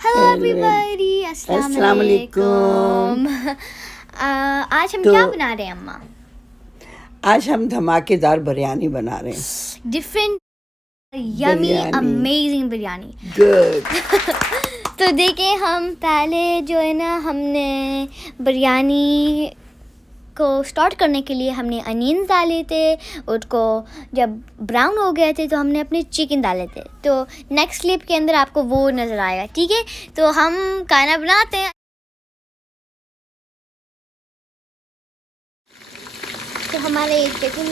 Hello everybody, अस्सलाम वालेकुम। आज हम क्या बना रहे हैं अम्मा? आज हम धमाकेदार बिरयानी बना रहे हैं। Different yummy amazing biryani. Good. तो देखें, हम पहले जो है ना, हमने बिरयानी को स्टार्ट करने के लिए हमने अनियंस डाले थे। उसको जब ब्राउन हो गए थे तो हमने अपने चिकन डाले थे। तो नेक्स्ट क्लिप के अंदर आपको वो नज़र आएगा, ठीक है? तो हम खाना बनाते हैं। तो हमारे चिकन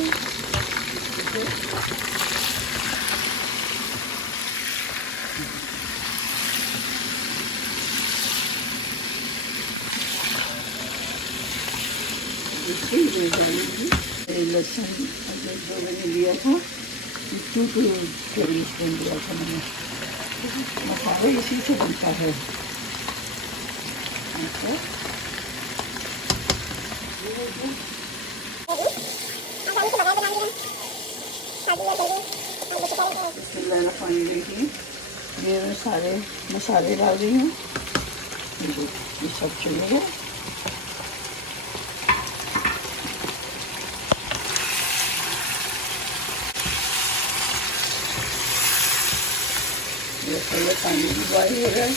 लहसुन जो मैंने लिया था 2 टेबलस्पून लिया था मैंने। मसाला इसी से बनता है। ये मैं सारे मसाले डाल रही हूँ। ये सब चलेगा। पहले पानी भी बॉयल हो रहा है।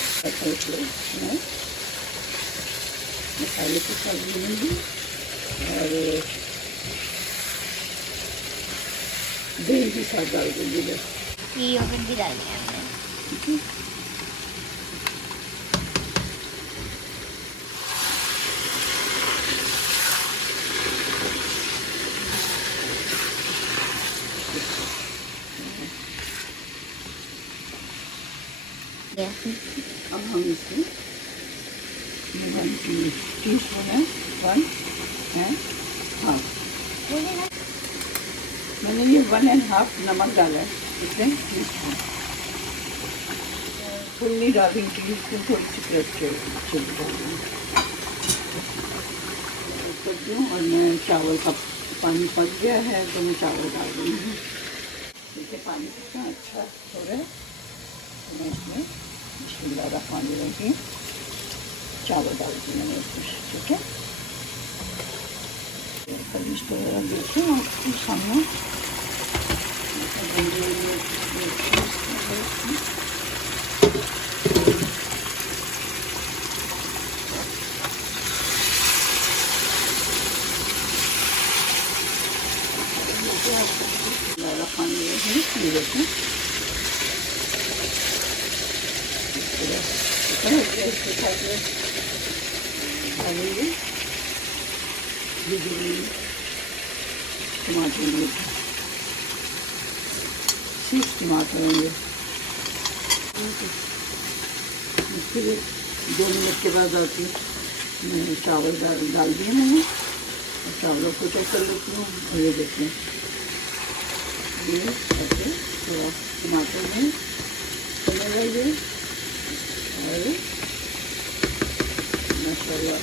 मसाले को सब भूनूंगी और दही के साथ डाल दूँगी। योगर्ट भी डाल दिया हमने। अब हम इसमें 1 टीस्पून है 1 एंड हाफ। मैंने ये 1 एंड हाफ नमक डाला है इसमें। फुल नहीं डालेंगे, इसमें थोड़ी सी क्रश चिल्ली डालूँ कर दूँ। और मैं चावल का पानी पक गया है तो मैं चावल डाल रही हूँ। देखिए पानी कितना अच्छा हो रहा है। तो मैं इसमें बिस्मिल्लाहिर्रहमानिर्रहीम चावल डाल दी मैंने इसमें, ठीक है? कलिश वगैरह देखें आपके सामने। टमाटर लिए 6 टमाटर होंगे। फिर 2 मिनट के बाद आती मैंने चावल डाल दिए मैंने। और चावलों को चेक कर लेती हूँ। और ये देखते हैं, ये ऐसे थोड़ा टमाटर में चलने लगे और मसाला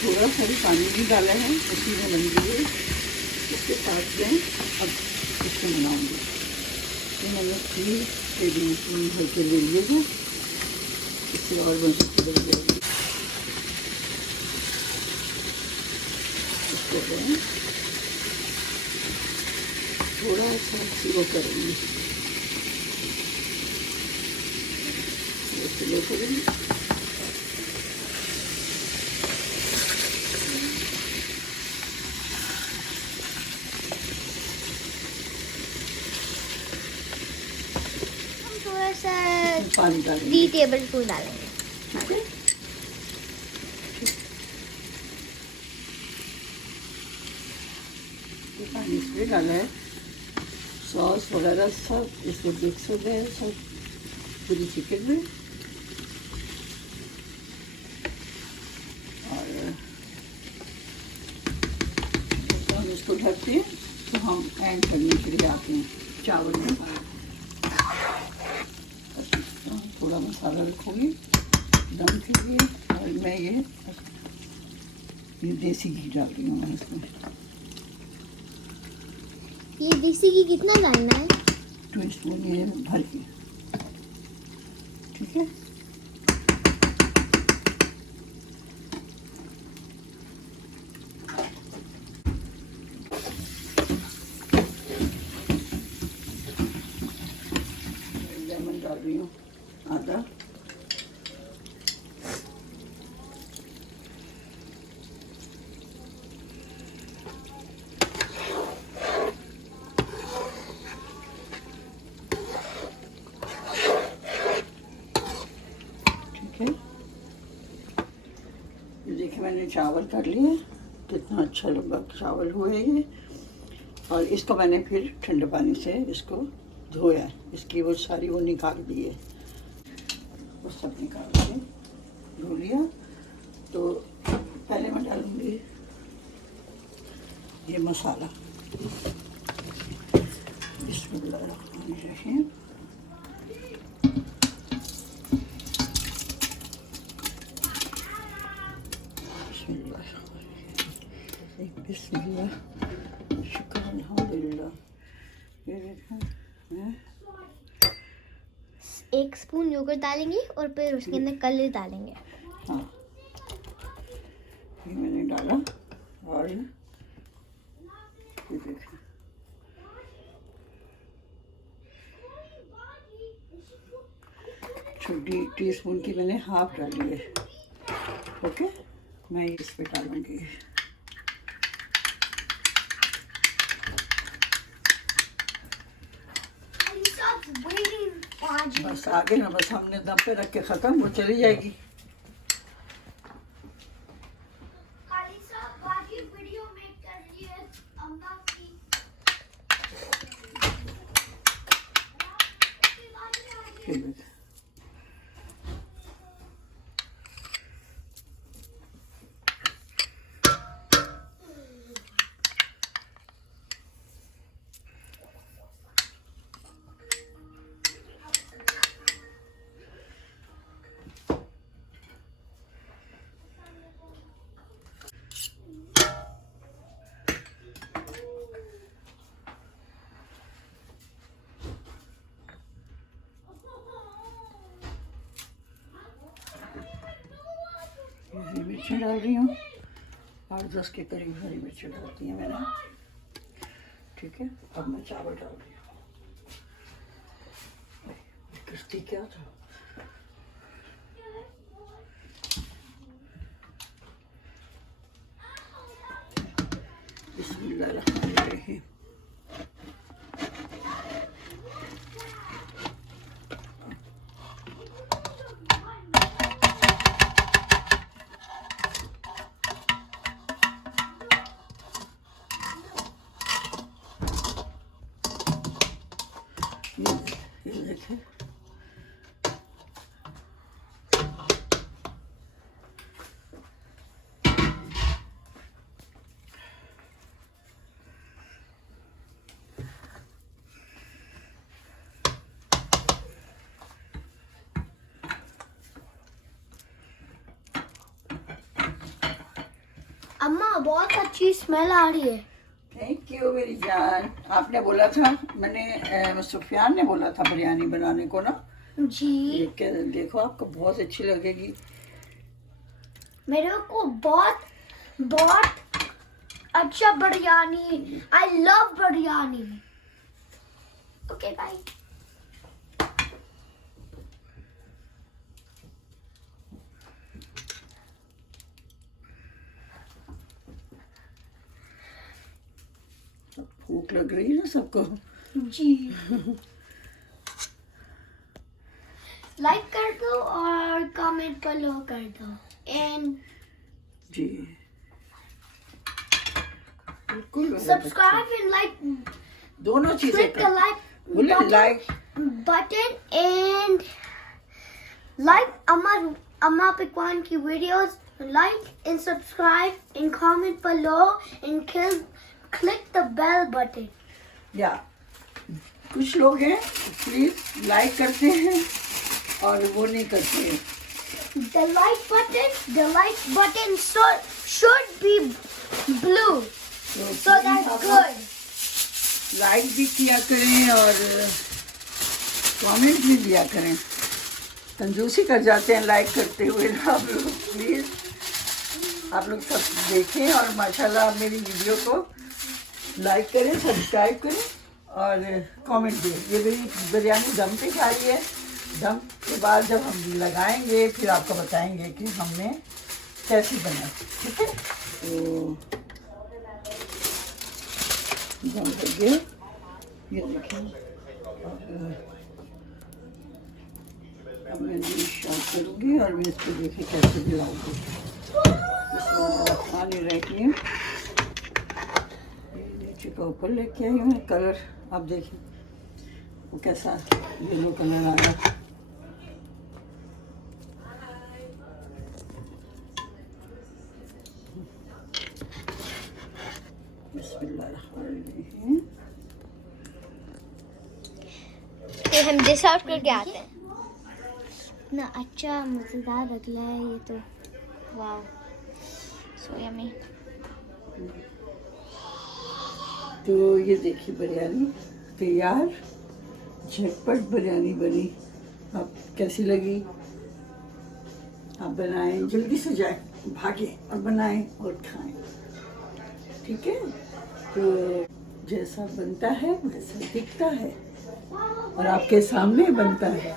थोड़ा सा भी पानी भी डाला है, उसी में बन गई है। इसके साथ में अब इसको बनाऊंगी। तो मैंने 3 टेबलस्पून भर के ले लिए थे। इससे और बन सकती बन जाएगी। इसको थोड़ा सा स्लो करेंगे। स्लो करेंगे। हम थोड़ा सा पानी डालेंगे, 3 टेबलस्पून डालेंगे। ठीक है? पानी इसमें डाला है। सॉस वगैरह सब इसमें मिक्स हो गए सब पूरी चिकन में। और तो हम इसको ढकते हैं। तो हम एंड करने के लिए आते हैं चावल में। थोड़ा मसाला रखूँगी दम के लिए। और मैं ये ये देसी घी डाल रही हूँ मैं इसमें। ये देसी घी कितना डालना है? 2 स्पून ये भर के, ठीक है। लेमन डाल रही हूँ आधा। ये देखिए मैंने चावल कर लिए, कितना अच्छा लगा चावल हुए ये। और इसको मैंने फिर ठंडे पानी से इसको धोया, इसकी वो सारी वो निकाल दी है, वो सब निकाल के धो लिया। तो पहले मैं डालूंगी ये मसाला। बिस्मिल्लाहिर्रहमानिर्रहीम। बिस्मिल्लाह, शुक्र अल्हम्दुलिल्लाह। ये देखें, 1 स्पून योगर्ट डालेंगे और फिर उसके अंदर कलर डालेंगे। हाँ, ये मैंने डाला। और ये देखें, 1 टीस्पून की मैंने हाफ डाली है। ओके, मैं इस पे डालूंगी। बस आगे ना, बस हमने दम पे रख के खत्म, वो चली जाएगी। हरी मिर्ची डाल रही हूँ, 8-10 के करीब हरी मिर्ची डालती है मैंने, ठीक है। अब मैं चावल डाल रही हूँ। क्रिस्पी क्या था? बिस्मिल्लाहिर्रहमानिर्रहीम। ये देखें, अम्मा बहुत अच्छी स्मेल आ रही है। थैंक यू मेरी जान। आपने बोला था, मैंने सुफियान ने बोला था बिरयानी बनाने को ना जी। देखो आपको बहुत अच्छी लगेगी। मेरे को बहुत बहुत अच्छा biryani, I love biryani. Okay bye. भूख लग रही है ना सबको जी। लाइक कर दो और कमेंट फॉलो कर दो एंड जी, बिल्कुल सब्सक्राइब एंड लाइक, दोनों चीजें click the like button and like Amma Pikwan की videos, like and subscribe and comment below and click the bell button. या कुछ लोग हैं प्लीज लाइक करते हैं और वो नहीं करते हैं। The like button should be blue. तो So that's good. लाइक भी किया करें और कमेंट भी दिया करें। कंजूसी कर जाते हैं लाइक करते हुए ना आप लोग। प्लीज़ आप लोग सब देखें और माशाल्लाह मेरी वीडियो को लाइक करें, सब्सक्राइब करें और कमेंट दें। ये मेरी बिरयानी दम पे खा रही है। दम के बाद जब हम लगाएंगे फिर आपको बताएंगे कि हमने कैसी बनाई। ठीक है, तो दम कर गए, ये देखिए। अब मैं स्टार्ट करूँगी और मैं इसको देखिए कैसे मिलाऊंगी। पानी रखी हूँ, नीचे का ऊपर लेके आई हूँ। कलर आप देखिए वो कैसा येलो कलर आ रहा। बिस्मिल्लाहिर्रहमानिर्रहीम। फिर हम डिश आउट करके आते हैं ना। अच्छा मज़ेदार लग रहा है ये तो। वाव, सो यम्मी। तो ये देखिए बिरयानी तैयार, झटपट बिरयानी बनी। आप कैसी लगी? आप बनाएं, जल्दी से जाएं, भागें और बनाएं और खाएं। ठीक है, तो जैसा बनता है वैसा दिखता है और आपके सामने बनता है।